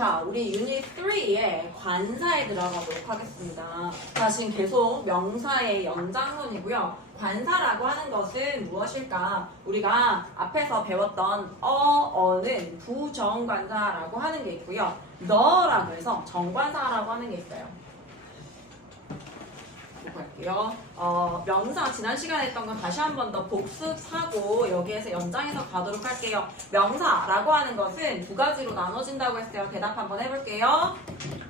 자, 우리 유닛 3에 관사에 들어가도록 하겠습니다. 자, 지금 계속 명사의 연장선이고요. 관사라고 하는 것은 무엇일까? 우리가 앞에서 배웠던 어는 부정관사라고 하는 게 있고요. 너라고 해서 정관사라고 하는 게 있어요. 볼게요. 명사 지난 시간에 했던 건 다시 한 번 더 복습하고 여기에서 연장해서 가도록 할게요. 명사라고 하는 것은 두 가지로 나눠진다고 했어요. 대답 한번 해볼게요.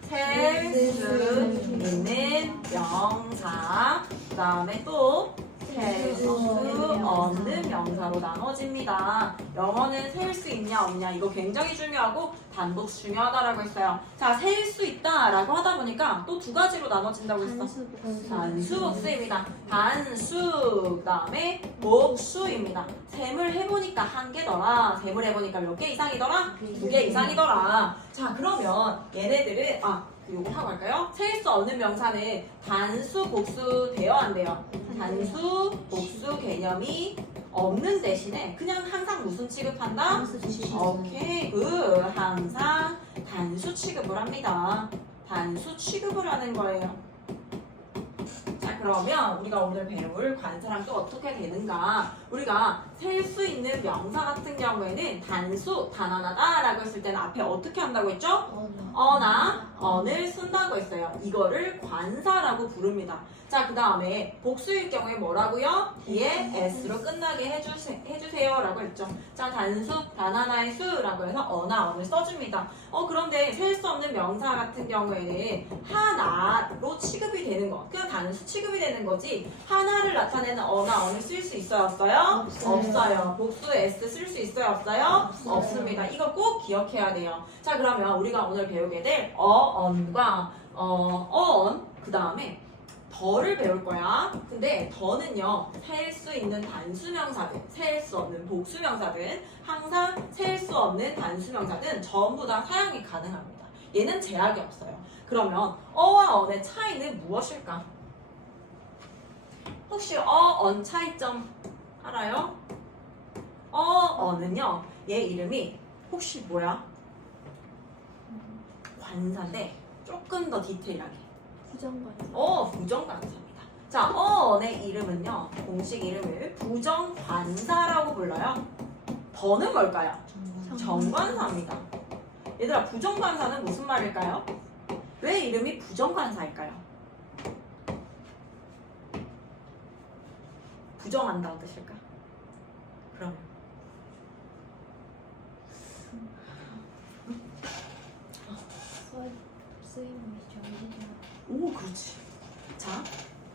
셀 수 있는 명사, 그 다음에 또 셀 수 없는 명사로 나눠집니다. 영어는 셀 수 있냐 없냐 이거 굉장히 중요하고 단독 중요하다라고 했어요. 자, 셀 수 있다라고 하다 보니까 또 두 가지로 나눠진다고 했어. 단수 복수입니다. 단수 그다음에 복수입니다. 셈을 해보니까 한 개더라. 셈을 해보니까 몇 개 이상이더라? 두 개 이상이더라. 자, 그러면 얘네들은 요거 하고 갈까요? 셀 수 없는 명사는 단수 복수 되어야 한대요. 단수 복수 개념이 없는 대신에 그냥 항상 무슨 취급한다? 오케이, 항상 단수 취급을 합니다. 단수 취급을 하는 거예요. 자, 그러면 우리가 오늘 배울 관사랑 또 어떻게 되는가? 우리가 셀 수 있는 명사 같은 경우에는 단수, 단언하다라고 했을 때는 앞에 어떻게 한다고 했죠? 어나 언을 쓴다고 했어요. 이거를 관사라고 부릅니다. 자, 그 다음에 복수일 경우에 뭐라고요? 뒤에 s로 끝나게 해주세요 라고 했죠. 자, 단수, 단 하나의 수라고 해서 어나 언을 써줍니다. 그런데 셀 수 없는 명사 같은 경우에는 하나로 취급이 되는 거. 그냥 단수 취급이 되는 거지 하나를 나타내는 어나 언을 쓸 수 있어요? 없어요? 없어요. 복수 s 쓸 수 있어요? 없어요? 없습니다. 이거 꼭 기억해야 돼요. 자, 그러면 우리가 오늘 배우게 될 어언과 어언 그 다음에 더를 배울 거야. 근데 더는요, 셀 수 있는 단수명사든 셀 수 없는 복수명사든 항상 셀 수 없는 단수명사든 전부 다 사용이 가능합니다. 얘는 제약이 없어요. 그러면 어와 언의 차이는 무엇일까? 혹시 언 차이점 알아요? 언은요, 얘 이름이 혹시 뭐야? 관사인데 조금 더 디테일하게. 부정관사. 부정관사입니다. 자, 언의 이름은요, 공식 이름을 부정관사라고 불러요. 더는 뭘까요? 정관사입니다. 얘들아, 부정관사는 무슨 말일까요? 왜 이름이 부정관사일까요? 부정한다는 뜻일까? 그러면 오, 그렇지. 자,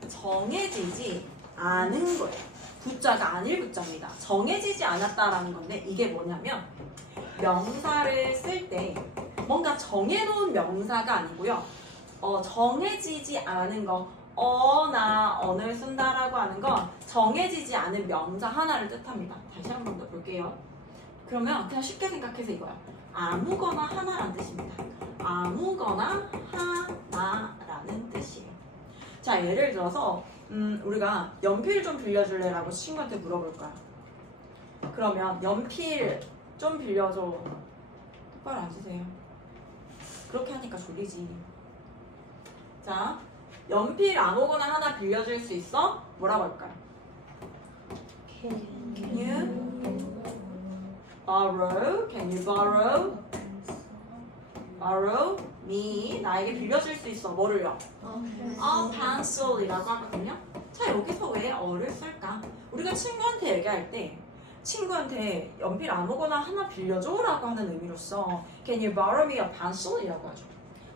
정해지지 않은 거예요. 부자가 아닐 부자입니다. 정해지지 않았다라는 건데 이게 뭐냐면 명사를 쓸 때 뭔가 정해놓은 명사가 아니고요. 정해지지 않은 거 어나 언을 쓴다라고 하는 건 정해지지 않은 명사 하나를 뜻합니다. 다시 한 번 더 볼게요. 그러면 그냥 쉽게 생각해서 이거야. 아무거나 하나라는 뜻입니다. 아무거나 하나라는 뜻이에요. 자, 예를 들어서 우리가 연필 좀 빌려줄래? 라고 친구한테 물어볼 거야. 그러면 연필 좀 빌려줘. 똑바로 앉으세요. 그렇게 하니까 졸리지. 자, 연필 아무거나 하나 빌려줄 수 있어? 뭐라고 할까요? Can you borrow? Can you borrow? borrow me. 나에게 빌려줄 수 있어. 뭐를요? pencil이라고 하거든요. 자, 여기서 왜 어를 쓸까? 우리가 친구한테 얘기할 때 친구한테 연필 아무거나 하나 빌려줘 라고 하는 의미로서 Can you borrow me a pencil? 이라고 하죠.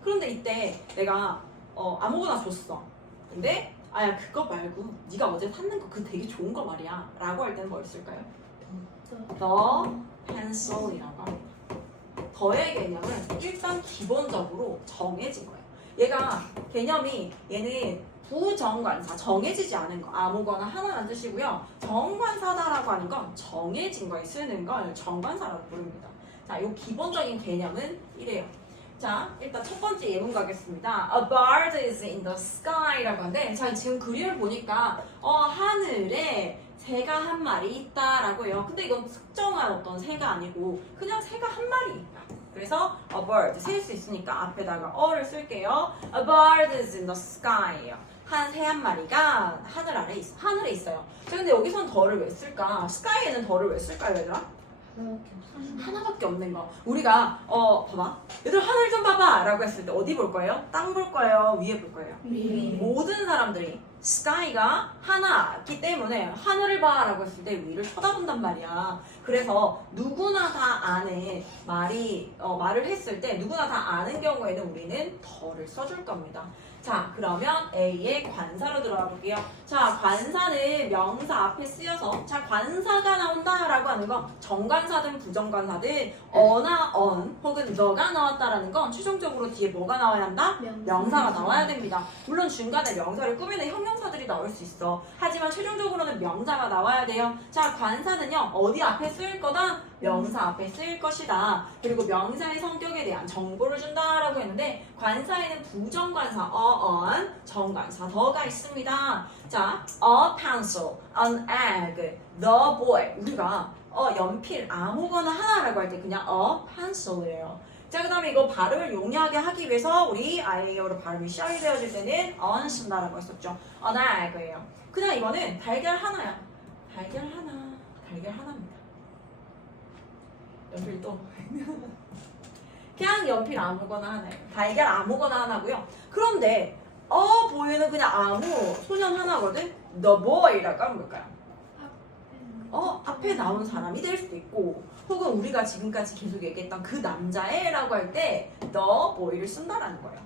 그런데 이때 내가 아무거나 줬어. 근데 야, 그거 말고 네가 어제 샀는 거 그거 되게 좋은 거 말이야 라고 할 때는 뭐 있을까요? The pencil이라고 합니다. 더의 개념은 일단 기본적으로 정해진 거예요. 얘가 개념이 얘는 부정관사, 정해지지 않은 거, 아무거나 하나라는 뜻이고요. 정관사다라고 하는 건 정해진 거에 쓰는 걸 정관사라고 부릅니다. 자, 요 기본적인 개념은 이래요. 자, 일단 첫 번째 예문 가겠습니다. A bird is in the sky라고 하는데, 자, 지금 그림을 보니까 하늘에 새가 한 마리 있다라고 해요. 근데 이건 특정한 어떤 새가 아니고 그냥 새가 한 마리 있다. 그래서 그래서 a bird 셀 수 있으니까 앞에다가 어를 쓸게요. A bird is in the sky. 한 새 한 마리가 하늘 아래 있어. 하늘에 있어요. 자, 근데 여기선 더를 왜 쓸까? sky에는 더를 왜 쓸까요, 얘들아? 하나밖에 없는 거. 우리가 봐봐. 얘들 하늘 좀 봐봐 라고 했을 때 어디 볼 거예요? 땅 볼 거예요? 위에 볼 거예요? 모든 사람들이 sky가 하나기 때문에 하늘을 봐 라고 했을 때 위를 쳐다본단 말이야. 그래서 누구나 다 아는 말을 했을 때 누구나 다 아는 경우에는 우리는 더를 써줄 겁니다. 자, 그러면 A의 관사로 들어가 볼게요. 자, 관사는 명사 앞에 쓰여서 자, 관사가 나온다 라고 하는 건 정관사든 부정관사든 어나 언 혹은 너가 나왔다라는 건 최종적으로 뒤에 뭐가 나와야 한다? 명사가 나와야 됩니다. 물론 중간에 명사를 꾸미는 형용사들이 나올 수 있어. 하지만 최종적으로는 명사가 나와야 돼요. 자, 관사는요 어디 앞에 쓰일 거다? 명사 앞에 쓰일 것이다. 그리고 명사의 성격에 대한 정보를 준다라고 했는데 관사에는 부정관사 on, 정관사 더가 있습니다. 자, a pencil, an egg, the boy. 우리가 연필 아무거나 하나라고 할 때 그냥 a pencil이에요. 자, 그 다음에 이거 발음을 용이하게 하기 위해서 우리 아이에어로 발음이 시작이 되어질 때는 on 쓴다라고 했었죠. an egg예요. 그냥 이거는 달걀 하나야. 달걀 하나입니다. 연필도 그냥 연필 아무거나 하나예요. 달걀 아무거나 하나고요. 그런데 보이는 그냥 아무 소년 하나거든. The boy라고 하면 뭘까요? 앞에 나온 사람이 될 수도 있고 혹은 우리가 지금까지 계속 얘기했던 그 남자애라고 할 때 the boy를 쓴다라는 거예요.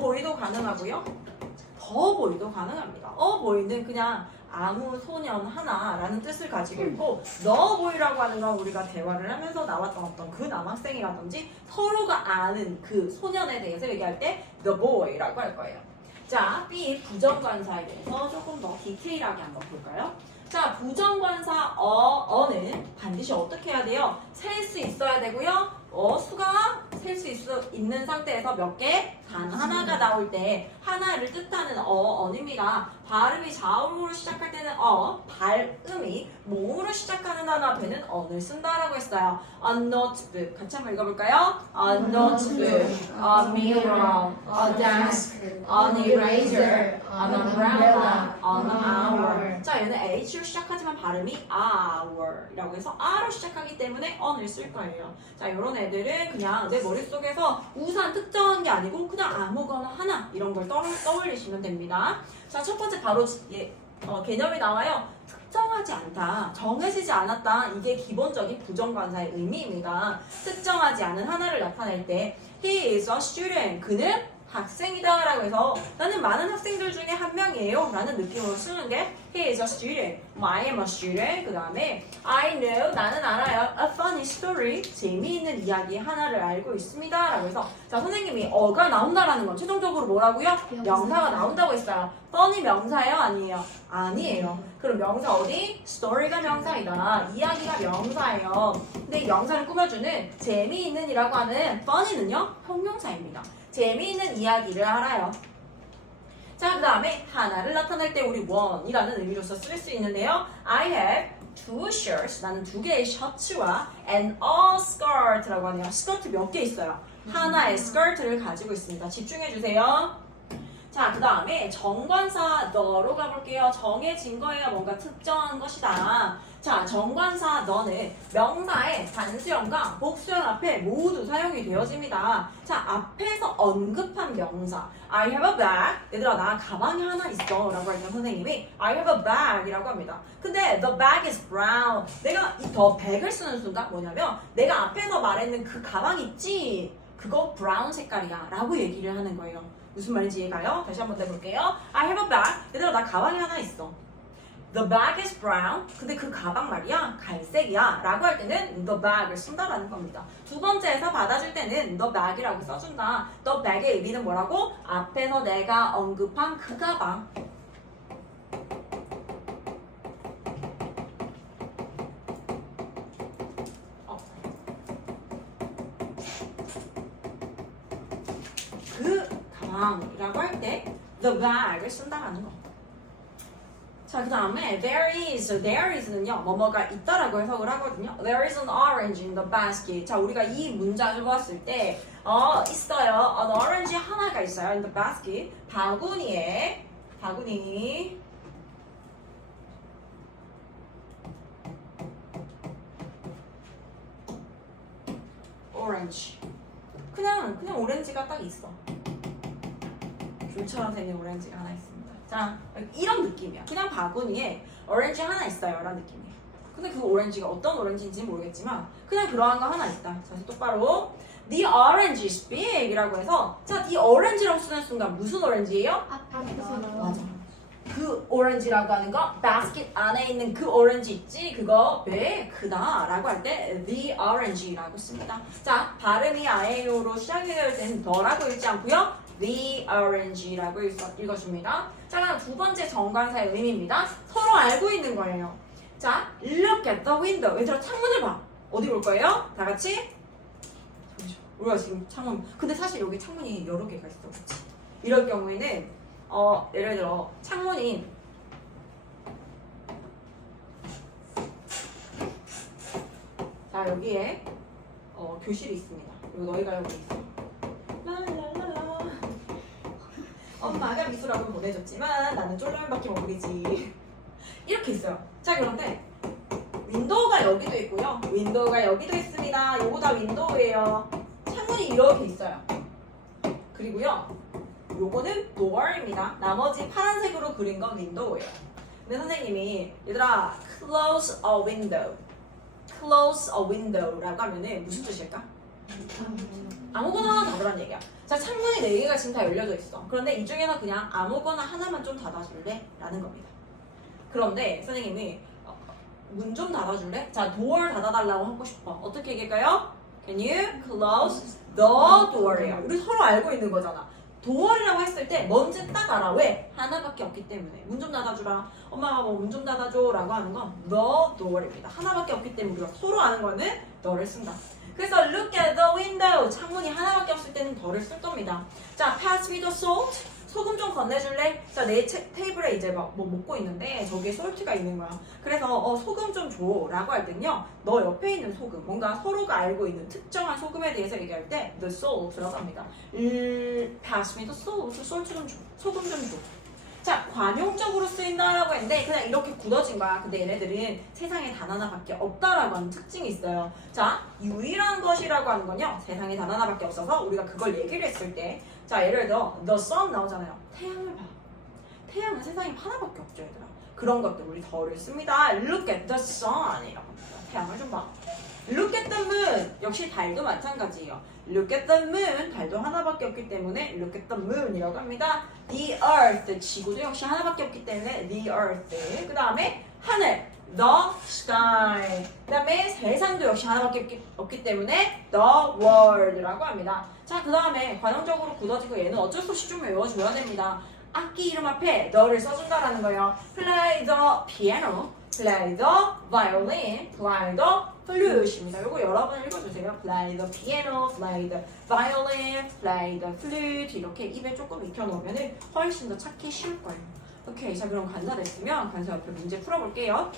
boy도 가능하고요. the boy도 가능합니다. boy는 그냥 아무 소년 하나라는 뜻을 가지고 있고 the boy라고 하는 건 우리가 대화를 하면서 나왔던 어떤 그 남학생이라든지 서로가 아는 그 소년에 대해서 얘기할 때 the boy라고 할 거예요. 자, B 부정관사에 대해서 조금 더 디테일하게 한번 볼까요? 자, 부정관사 어는 반드시 어떻게 해야 돼요? 셀 수 있어야 되고요. 수가 셀 수 있는 상태에서 몇 개? 단 하나가 나올 때 하나를 뜻하는 어입니다. 발음이 자음으로 시작할 때는 발음이 모음으로 시작하는 단어 앞에는 어를 쓴다라고 했어요. A notebook. 같이 한번 읽어볼까요? A notebook, a mirror, a desk, an eraser, an umbrella, an hour. 자, 얘는 H로 시작하지만 발음이 hour이라고 해서 R로 시작하기 때문에 on을 쓸 거예요. 자, 이런 애들은 그냥 내 머릿속에서 우산 특정한 게 아니고 그냥 아무거나 하나 이런 걸 떠올리시면 됩니다. 자, 첫 번째 바로 개념이 나와요. 특정하지 않다, 정해지지 않았다. 이게 기본적인 부정관사의 의미입니다. 특정하지 않은 하나를 나타낼 때 He is a student. 그는 학생이다 라고 해서 나는 많은 학생들 중에 한 명이에요 라는 느낌으로 쓰는 게 He is a student, I am a student. 그 다음에 I know, 나는 알아요. A funny story, 재미있는 이야기 하나를 알고 있습니다 라고 해서 자, 선생님이 어가 나온다라는 건 최종적으로 뭐라고요? 명사가 나온다고 했어요. funny 명사예요? 아니에요? 아니에요. 그럼 명사 어디? story가 명사이다. 이야기가 명사예요. 근데 이 명사를 꾸며주는 재미있는 이라고 하는 funny는요? 형용사입니다. 재미있는 이야기를 알아요. 자, 그 다음에 하나를 나타낼 때 우리 one이라는 의미로서 쓸 수 있는데요. I have two shirts. 나는 두 개의 셔츠와 and a skirt라고 하네요. 스커트 몇 개 있어요? 하나의 스커트를 가지고 있습니다. 집중해주세요. 자, 그 다음에 정관사 너로 가볼게요. 정해진 거예요. 뭔가 특정한 것이다. 자, 정관사 너는 명사의 단수형과 복수형 앞에 모두 사용이 되어집니다. 자, 앞에서 언급한 명사 I have a bag. 얘들아, 나 가방이 하나 있어 라고 할 때 선생님이 I have a bag 이라고 합니다. 근데 the bag is brown. 내가 이 the bag을 쓰는 순간 뭐냐면 내가 앞에서 말했는 그 가방 있지? 그거 브라운 색깔이야 라고 얘기를 하는 거예요. 무슨 말인지 이해가요? 다시 한번 해볼게요. I have a bag. 얘들아, 나 가방이 하나 있어. The bag is brown. 근데 그 가방 말이야 갈색이야 라고 할 때는 the bag을 쓴다라는 겁니다. 두 번째에서 받아줄 때는 the bag이라고 써준다. The bag의 의미는 뭐라고? 앞에서 내가 언급한 그 가방. 그 가방이라고 할 때 the bag을 쓴다라는 거. 자, 그 다음에 there is는요, 뭐뭐가 있다라고 해석을 하거든요. There is an orange in the basket. 자, 우리가 이 문장을 보았을 때, 있어요. an orange 하나가 있어요. in the basket. 바구니. orange. 그냥 오렌지가 딱 있어. 귤처럼 생긴 오렌지가 하나 있습니다. 자, 이런 느낌이야. 그냥 바구니에 오렌지 하나 있어요. 라는 느낌이에요. 근데 그 오렌지가 어떤 오렌지인지는 모르겠지만 그냥 그러한 거 하나 있다. 자, 똑바로 The orange is big 이라고 해서 자, the orange라고 쓰는 순간 무슨 오렌지예요? 맞아. 그 오렌지라고 하는 거 basket 안에 있는 그 오렌지 있지? 그거 왜 크다 라고 할 때 the orange라고 씁니다. 자, 발음이 아에요로 시작이 될 때는 더라고 읽지 않고요. the orange라고 읽어줍니다. 자, 그럼 두 번째 정관사의 의미입니다. 서로 알고 있는 거예요. 자, look at the window. 얘들아, 창문을 봐. 어디 볼 거예요? 다 같이? 우리가 지금 창문. 근데 사실 여기 창문이 여러 개가 있어. 그치? 이럴 경우에는 예를 들어 창문이 자, 여기에 교실이 있습니다. 그리고 너희가 여기 있어. 랄랄랄라. 엄마가 미술학원 보내줬지만 나는 쫄라맨밖에 모르지. 이렇게 있어요. 자, 그런데 윈도우가 여기도 있고요. 윈도우가 여기도 있습니다. 요거 다 윈도우예요. 창문이 이렇게 있어요. 그리고요. 요거는 door입니다. 나머지 파란색으로 그린 건 윈도우예요. 근데 선생님이 얘들아 close a window, close a window라고 하면은 무슨 뜻일까? 아무거나 닫으란 얘기야. 자, 창문이 4개가 지금 다 열려져 있어. 그런데 이 중에서 그냥 아무거나 하나만 좀 닫아줄래? 라는 겁니다. 그런데 선생님이 문 좀 닫아줄래? 자, door 닫아달라고 하고 싶어. 어떻게 얘기할까요? Can you close the door이에요. 우리 서로 알고 있는 거잖아. 도어라고 했을 때 뭔지 딱 알아. 왜? 하나밖에 없기 때문에. 문 좀 닫아주라. 엄마가 뭐 문 좀 닫아줘 라고 하는 건 the door입니다. 하나밖에 없기 때문에 우리가 서로 아는 거는 the를 쓴다. 그래서 look at the window. 창문이 하나밖에 없을 때는 the를 쓸 겁니다. 자, pass me the salt. 소금 좀 건네줄래? 자, 내 테이블에 이제 막 뭐 먹고 있는데 저기에 솔트가 있는 거야. 그래서 소금 좀 줘 라고 할 때는요, 너 옆에 있는 소금, 뭔가 서로가 알고 있는 특정한 소금에 대해서 얘기할 때 the salt라고 합니다. pass me the salt. 솔트 좀 줘. 소금 좀 줘. 자, 관용적으로 쓰인다라고 했는데 그냥 이렇게 굳어진 거야. 근데 얘네들은 세상에 단 하나밖에 없다라고 하는 특징이 있어요. 자, 유일한 것이라고 하는 건요, 세상에 단 하나밖에 없어서 우리가 그걸 얘기를 했을 때, 자, 예를 들어 the sun 나오잖아요. 태양을 봐. 태양은 세상에 하나밖에 없죠, 얘들아. 그런 것들 우리 더를 씁니다. Look at the sun이라고 합니다. 태양을 좀 봐. Look at the moon. 역시 달도 마찬가지예요. Look at the moon. 달도 하나밖에 없기 때문에 Look at the moon이라고 합니다. The earth. 지구도 역시 하나밖에 없기 때문에 The earth. 그 다음에 하늘. The sky. 그 다음에 세상도 역시 하나밖에 없기 때문에 The world라고 합니다. 자, 그 다음에 관용적으로 굳어지고 얘는 어쩔 수 없이 좀 외워줘야 됩니다. 악기 이름 앞에 the를 써준다라는 거예요. Play the piano, play the violin, play the flute입니다. 이거 여러분 읽어주세요. Play the piano, play the violin, play the flute. 이렇게 입에 조금 익혀놓으면 훨씬 더 찾기 쉬울 거예요. 오케이, 자, 그럼 간사 됐으면 간사 옆에 문제 풀어볼게요.